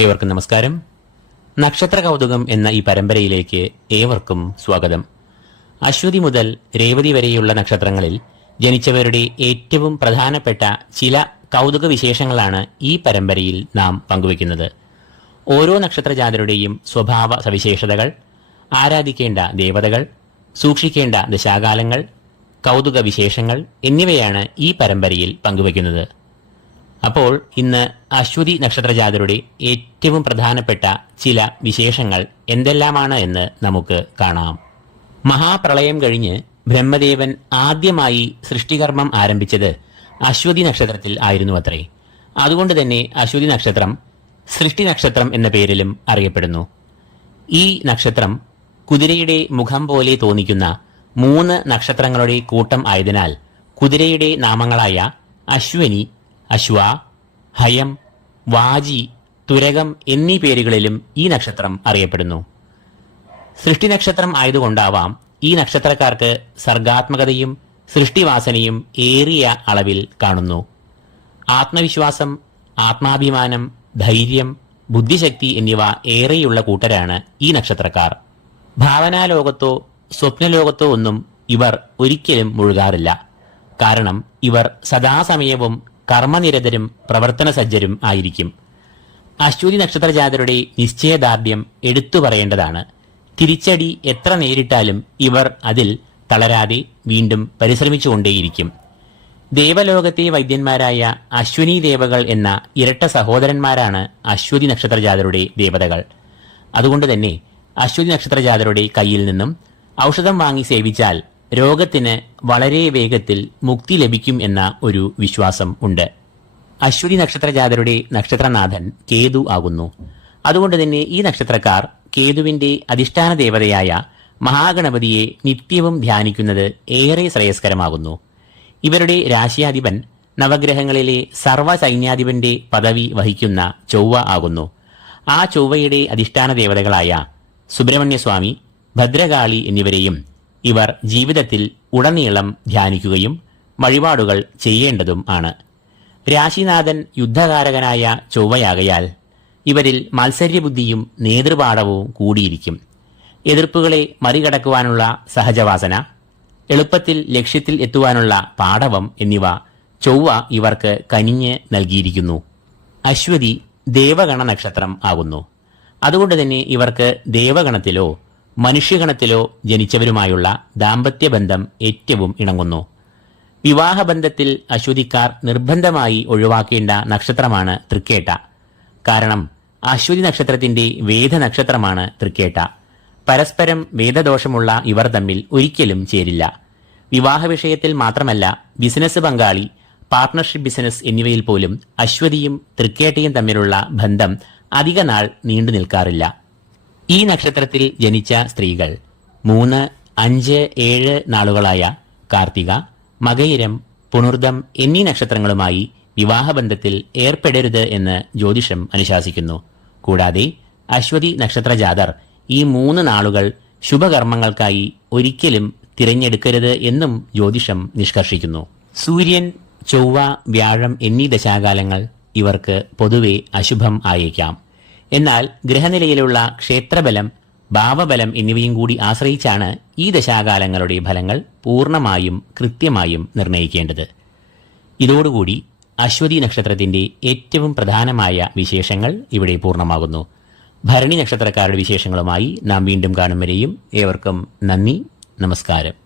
ഏവർക്കും നമസ്കാരം. നക്ഷത്ര കൗതുകം എന്ന ഈ പരമ്പരയിലേക്ക് ഏവർക്കും സ്വാഗതം. അശ്വതി മുതൽ രേവതി വരെയുള്ള നക്ഷത്രങ്ങളിൽ ജനിച്ചവരുടെ ഏറ്റവും പ്രധാനപ്പെട്ട ചില കൗതുക വിശേഷങ്ങളാണ് ഈ പരമ്പരയിൽ നാം പങ്കുവയ്ക്കുന്നത്. ഓരോ നക്ഷത്രജാതരുടെയും സ്വഭാവ സവിശേഷതകൾ, ആരാധിക്കേണ്ട ദേവതകൾ, സൂക്ഷിക്കേണ്ട ദശാകാലങ്ങൾ, കൗതുക വിശേഷങ്ങൾ എന്നിവയാണ് ഈ പരമ്പരയിൽ പങ്കുവയ്ക്കുന്നത്. അപ്പോൾ ഇന്ന് അശ്വതി നക്ഷത്രജാതരുടെ ഏറ്റവും പ്രധാനപ്പെട്ട ചില വിശേഷങ്ങൾ എന്തെല്ലാമാണ് എന്ന് നമുക്ക് കാണാം. മഹാപ്രളയം കഴിഞ്ഞ് ബ്രഹ്മദേവൻ ആദ്യമായി സൃഷ്ടികർമ്മം ആരംഭിച്ചത് അശ്വതി നക്ഷത്രത്തിൽ ആയിരുന്നു അത്രേ. അതുകൊണ്ട് തന്നെ അശ്വതി നക്ഷത്രം സൃഷ്ടി നക്ഷത്രം എന്ന പേരിലും അറിയപ്പെടുന്നു. ഈ നക്ഷത്രം കുതിരയുടെ മുഖം പോലെ തോന്നിക്കുന്ന 3 നക്ഷത്രങ്ങളുടെ കൂട്ടം ആയതിനാൽ കുതിരയുടെ നാമങ്ങളായ അശ്വനി, അശ്വ, ഹയം, വാജി, തുരകം എന്നീ പേരുകളിലും ഈ നക്ഷത്രം അറിയപ്പെടുന്നു. സൃഷ്ടി നക്ഷത്രം ആയതുകൊണ്ടാവാം ഈ നക്ഷത്രക്കാർക്ക് സർഗാത്മകതയും സൃഷ്ടിവാസനയും ഏറിയ അളവിൽ കാണുന്നു. ആത്മവിശ്വാസം, ആത്മാഭിമാനം, ധൈര്യം, ബുദ്ധിശക്തി എന്നിവ ഏറെയുള്ള കൂട്ടരാണ് ഈ നക്ഷത്രക്കാർ. ഭാവനാലോകത്തോ സ്വപ്നലോകത്തോ ഒന്നും ഇവർ ഒരിക്കലും മുഴുകാറില്ല. കാരണം ഇവർ സദാസമയവും കർമ്മനിരതരും പ്രവർത്തന സജ്ജരും ആയിരിക്കും. അശ്വതി നക്ഷത്രജാതരുടെ നിശ്ചയദാർഢ്യം എടുത്തു പറയേണ്ടതാണ്. തിരിച്ചടി എത്ര നേരിട്ടാലും ഇവർ അതിൽ തളരാതെ വീണ്ടും പരിശ്രമിച്ചുകൊണ്ടേയിരിക്കും. ദേവലോകത്തെ വൈദ്യന്മാരായ അശ്വനി ദേവകൾ എന്ന ഇരട്ട സഹോദരന്മാരാണ് അശ്വതി നക്ഷത്രജാതരുടെ ദേവതകൾ. അതുകൊണ്ട് തന്നെ അശ്വതി നക്ഷത്രജാതരുടെ കയ്യിൽ നിന്നും ഔഷധം വാങ്ങി സേവിച്ചാൽ രോഗത്തിന് വളരെ വേഗത്തിൽ മുക്തി ലഭിക്കും എന്ന ഒരു വിശ്വാസം ഉണ്ട്. അശ്വതി നക്ഷത്രജാതരുടെ നക്ഷത്രനാഥൻ കേതു ആകുന്നു. അതുകൊണ്ട് തന്നെ ഈ നക്ഷത്രക്കാർ കേതുവിന്റെ അധിഷ്ഠാന ദേവതയായ മഹാഗണപതിയെ നിത്യവും ധ്യാനിക്കുന്നത് ഏറെ ശ്രേയസ്കരമാകുന്നു. ഇവരുടെ രാശിയാധിപൻ നവഗ്രഹങ്ങളിലെ സർവ്വസൈന്യാധിപന്റെ പദവി വഹിക്കുന്ന ചൊവ്വ ആകുന്നു. ആ ചൊവ്വയുടെ അധിഷ്ഠാന ദേവതകളായ സുബ്രഹ്മണ്യസ്വാമി, ഭദ്രകാളി എന്നിവരെയും ഇവർ ജീവിതത്തിൽ ഉടനീളം ധ്യാനിക്കുകയും വഴിപാടുകൾ ചെയ്യേണ്ടതും ആണ്. രാശിനാഥൻ യുദ്ധകാരകനായ ചൊവ്വയാകയാൽ ഇവരിൽ മത്സര്യബുദ്ധിയും നേതൃപാഠവും കൂടിയിരിക്കും. എതിർപ്പുകളെ മറികടക്കുവാനുള്ള സഹജവാസന, എളുപ്പത്തിൽ ലക്ഷ്യത്തിൽ എത്തുവാനുള്ള പാടവം എന്നിവ ചൊവ്വ ഇവർക്ക് കനിഞ്ഞ് നൽകിയിരിക്കുന്നു. അശ്വതി ദേവഗണ നക്ഷത്രം ആകുന്നു. അതുകൊണ്ട് തന്നെ ഇവർക്ക് ദേവഗണത്തിലോ മനുഷ്യഗണത്തിലോ ജനിച്ചവരുമായുള്ള ദാമ്പത്യബന്ധം ഏറ്റവും ഇണങ്ങുന്നു. വിവാഹബന്ധത്തിൽ അശ്വതിക്കാർ നിർബന്ധമായി ഒഴിവാക്കേണ്ട നക്ഷത്രമാണ് തൃക്കേട്ട. കാരണം അശ്വതി നക്ഷത്രത്തിന്റെ വേദനക്ഷത്രമാണ് തൃക്കേട്ട. പരസ്പരം വേദദോഷമുള്ള ഇവർ തമ്മിൽ ഒരിക്കലും ചേരില്ല. വിവാഹ വിഷയത്തിൽ മാത്രമല്ല, ബിസിനസ് പങ്കാളി, പാർട്ണർഷിപ്പ് ബിസിനസ് എന്നിവയിൽ പോലും അശ്വതിയും തൃക്കേട്ടയും തമ്മിലുള്ള ബന്ധം അധിക നാൾ നീണ്ടു നിൽക്കാറില്ല. ഈ നക്ഷത്രത്തിൽ ജനിച്ച സ്ത്രീകൾ 3, 5, 7 നാളുകളായ കാർത്തിക, മകയിരം, പുണർദം എന്നീ നക്ഷത്രങ്ങളുമായി വിവാഹബന്ധത്തിൽ ഏർപ്പെടരുത് എന്ന് ജ്യോതിഷം അനുശാസിക്കുന്നു. കൂടാതെ അശ്വതി നക്ഷത്രജാതർ ഈ 3 നാളുകൾ ശുഭകർമ്മങ്ങൾക്കായി ഒരിക്കലും തിരഞ്ഞെടുക്കരുത് എന്നും ജ്യോതിഷം നിഷ്കർഷിക്കുന്നു. സൂര്യൻ, ചൊവ്വ, വ്യാഴം എന്നീ ദശാകാലങ്ങൾ ഇവർക്ക് പൊതുവെ അശുഭം ആയേക്കാം. എന്നാൽ ഗ്രഹനിലയിലുള്ള ക്ഷേത്രബലം, ഭാവബലം എന്നിവയും കൂടി ആശ്രയിച്ചാണ് ഈ ദശാകാലങ്ങളുടെ ഫലങ്ങൾ പൂർണ്ണമായും കൃത്യമായും നിർണ്ണയിക്കേണ്ടത്. ഇതോടുകൂടി അശ്വതി നക്ഷത്രത്തിന്റെ ഏറ്റവും പ്രധാനമായ വിശേഷങ്ങൾ ഇവിടെ പൂർണ്ണമാകുന്നു. ഭരണി നക്ഷത്രക്കാരുടെ വിശേഷങ്ങളുമായി നാം വീണ്ടും കാണും വരെയും ഏവർക്കും നന്ദി, നമസ്കാരം.